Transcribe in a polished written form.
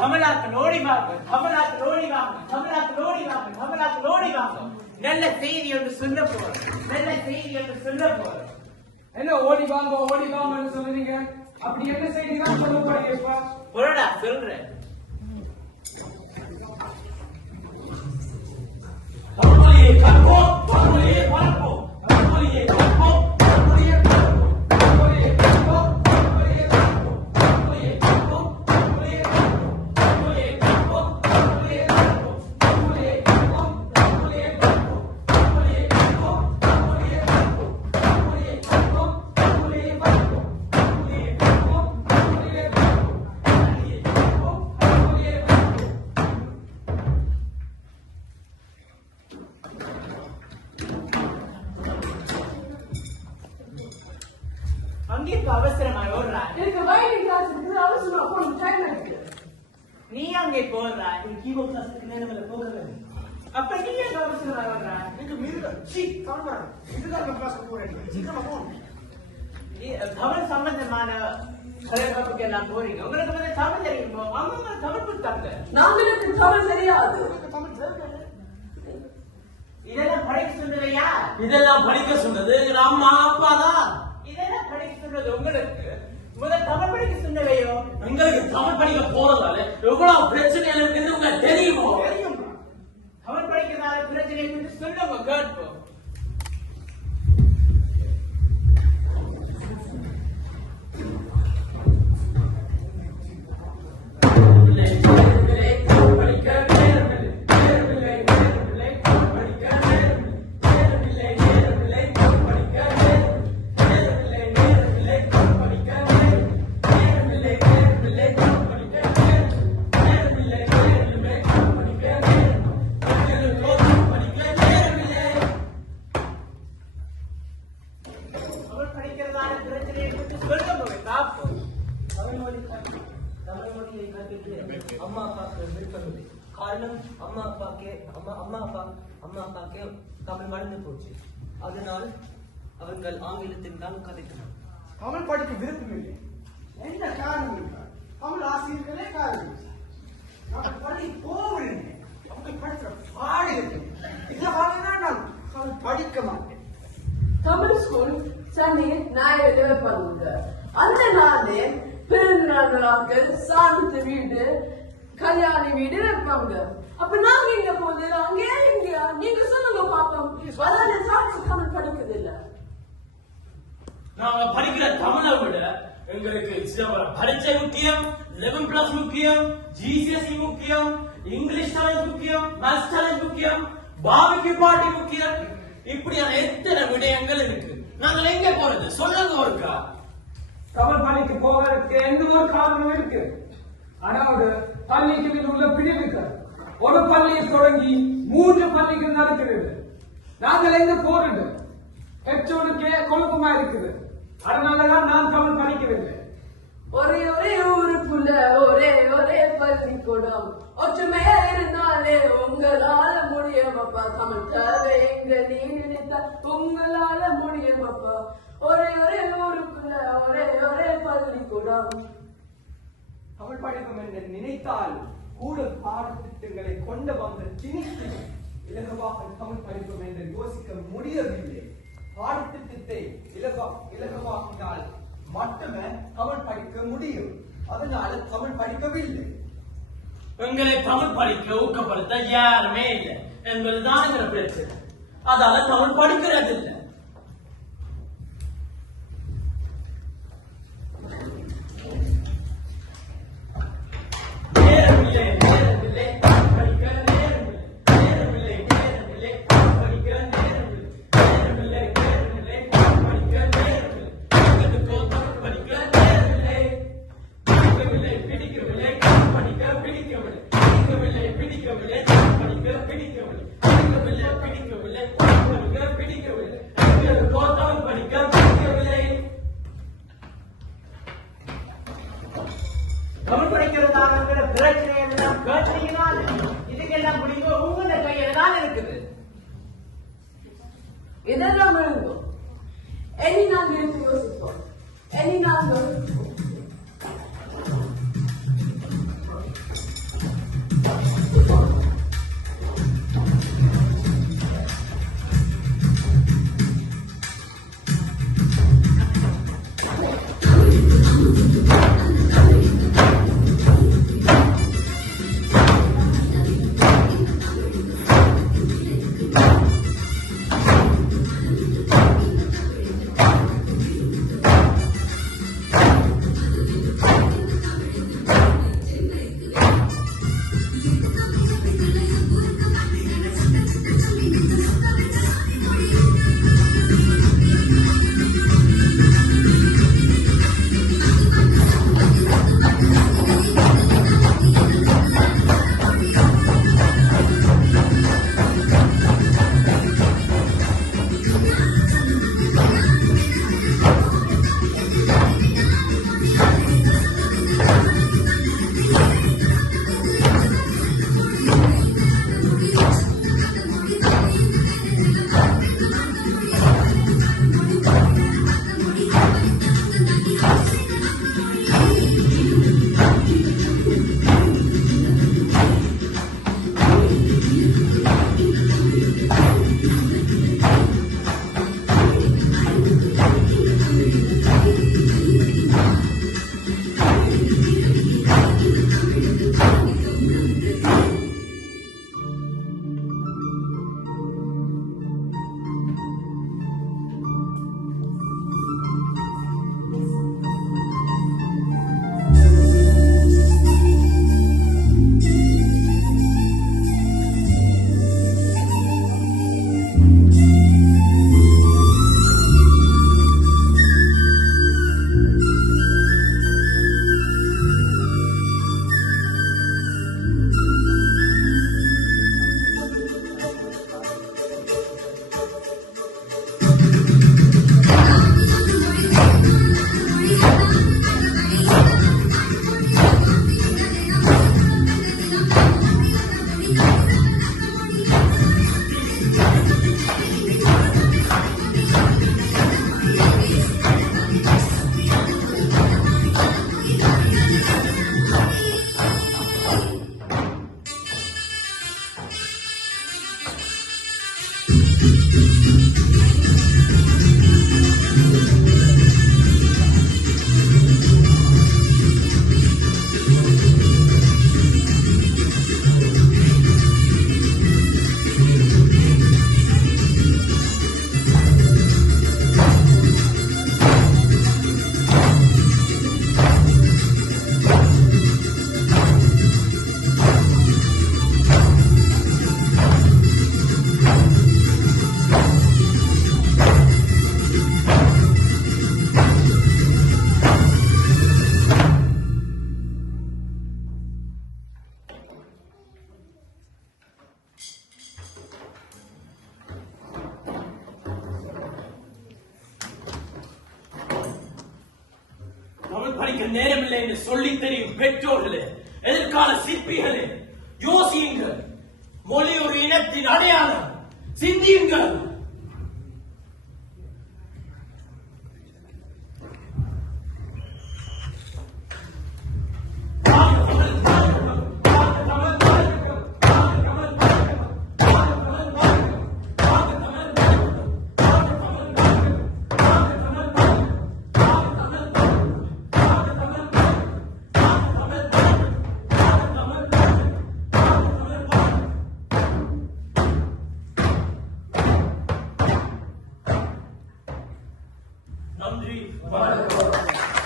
தமிழாக்கள் ஓடி வாங்க, தமிழாக்கள் ஓடி வாங்க, தமிழாக்கள் ஓடி வாங்க, தமிழாக்கள் ஓடி வாங்க. நல்ல செய்தி ஒன்று சொல்ல போறோம், நல்ல செய்தி ஒன்று சொல்ல போறோம். என்ன ஓடி வாங்கன்னு சொல்றீங்க? அப்படி என்ன செய்தி தான் சொல்ல போறீங்க இப்ப? பொருடா சொல்றேன். பழமொழியை கற்போம், பழமொழியை பார்ப்போம், பழமொழியை கற்போம், பழமொழியை பார்ப்போம், பழமொழியை கற்போம், பழமொழியை பார்ப்போம், பழமொழியை கற்போம், பழமொழியை பார்ப்போம், பழமொழியை கற்போம், பழமொழியை பார்ப்போம், பழமொழியை கற்போம், பழமொழியை பார்ப்போம், பழமொழியை கற்போம், பழமொழியை பார்ப்போம், பழமொழியை கற்போம், பழமொழியை பார்ப்போம், பழமொழியை கற்போம், பழமொழியை பார்ப்போம், பழமொழியை கற்போம், பழமொழியை பார்ப்போம். அங்கே இப்ப அவசரமாய் ஓடுறா. எனக்கு வயலின் கிளாஸ் இருக்குது, அவசரமா போகணும், டைம் இருக்கு. நீ அங்கே போடுறா, நீ கீபோர்ட் கிளாஸுக்கு நேரமில்ல போகவே. அப்ப நீ எங்க அவசரமாய் ஓடுறா? தமிழ் சம்பந்தமான கலைவகுப்புக்கு எல்லாம் போறீங்க. உங்களுக்கு வந்து தமிழ் தெரியுமோ? அவங்க தமிழ் புத்தாங்க. நாங்களுக்கு தமிழ் தெரியாது. இதெல்லாம் படிக்க சொன்னதையா? இதெல்லாம் படிக்க சொன்னது எங்க அம்மா அப்பா தான். இதெல்லாம் படிக்க சொன்னது உங்களுக்கு. முதல் தமிழ் படிக்க சொன்னவையோ? எங்களுக்கு தமிழ் படிக்க போறதால எவ்வளவு பிரச்சனைகள் இருக்குன்னு உங்களுக்கு தெரியுமோ? தமிழ் படிக்கிறதால பிரச்சனை என்று சொல்லுங்க கேட்போம். தமிழ் படிக்கிறதால பிரச்சனை என்று சொல்லுங்க காப்போம். தமிழ் மொழியை கற்பித்து அம்மா அப்பாவுக்கு விருப்பமில்லை. காரணம் அம்மா அப்பாவுக்கு தமிழ் மறந்து போச்சு. அதனால் அவர்கள் ஆங்கிலத்தில் தான் கதைக்கிறார். தமிழ் படிக்க விருப்பம் இல்லை. என்ன காரணம் என்றால் தமிழ் ஆசிரியர்களே காரணம். நான் பள்ளி போகிறேன், அவங்க படிக்கிற பாடுகிறேன். இந்த பாடுனா நான் தமிழ் படிக்க மாட்டேன். தமிழ் ஸ்கூல் சனி ஞாயிறு வைப்பாங்க. அந்த நாளே பிறந்த நாட்களாக சாந்தத்து வீடு, கல்யாணி வீடு வைப்பாங்க. அப்ப நாங்க இங்க போகுது, அங்கே இங்கயா நீங்க சொல்லுங்க பாப்போம். அதாவது தமிழ் படிக்கிறது இல்ல. நாங்க படிக்கிற தமிழை விட எங்களுக்கு பரீட்சை முக்கியம், 11+ முக்கியம், GCSE முக்கியம், இங்கிலீஷ் சேலஞ்ச் முக்கியம், மேத்ஸ் சேலஞ்ச் முக்கியம், பாபிக்யூ பார்ட்டி முக்கியம். இப்படியான எத்தனை விடயங்கள் இருக்கு. நாங்கள் எங்க போறது சொல்லுங்க ஒருக்கா. தமிழ் பள்ளிக்கு போவதற்கு எந்த ஒரு காரணம் இருக்கு. அதாவது பள்ளிக்கு உள்ள பிரிவுகள் ஒரு பள்ளியை தொடங்கி 3 பள்ளிகள் நடக்கிறது. நாங்கள் எங்க போறது பெற்றோருக்கே குழப்பமா இருக்குது. அதனாலதான் நான் தமிழ் படிக்கிறது. ஒரே ஊருக்குள்ள ஒரே பள்ளிக்கூடம், ஒற்றுமையா இருந்தாலே உங்களால முடியும் அப்பா. தமிழ் தேவை எங்க நீ நினைத்த உங்களால முடியும் அப்பா. ஒரே ஊருக்குள்ள ஒரே பள்ளிக்கூடம். தமிழ் படிக்கும் என்று நினைத்தால் கூட பாடத்திட்டங்களை கொண்டு வந்து திணித்து இலகுவாக தமிழ் படிக்கும் என்று யோசிக்க முடியவில்லை. பாடத்திட்டத்தை இலகுவாக்கினால் மட்டுமே தமிழ் படிக்க முடியும். அதனால தமிழ் படிக்கவில்லை. எங்களை தமிழ் படிக்க ஊக்கப்படுத்த யாருமே இல்லை என்பதுதான் எங்க பிரச்சனை. அதால தமிழ் படிக்கிறது இல்லை. தமிழ் படிக்கிறதால பிரச்சனை எல்லாம் கேட்டீங்கன்னா இதுக்கெல்லாம் முடிவு உங்களோட கையில தான் இருக்குது. இதெல்லாம் விழுங்கும். இனி நாங்க யோசிப்போம். இனி நாங்க தமிழ் படிக்க நேரமில்லை என்று சொல்லி தெரியும் பெற்றோர்களே, எதிர்கால சிற்பிகளே, யோசியுங்கள். மொழி ஒரு இனத்தின் அடையாளம். சிந்தியுங்கள். நன்றி. வணக்கம்.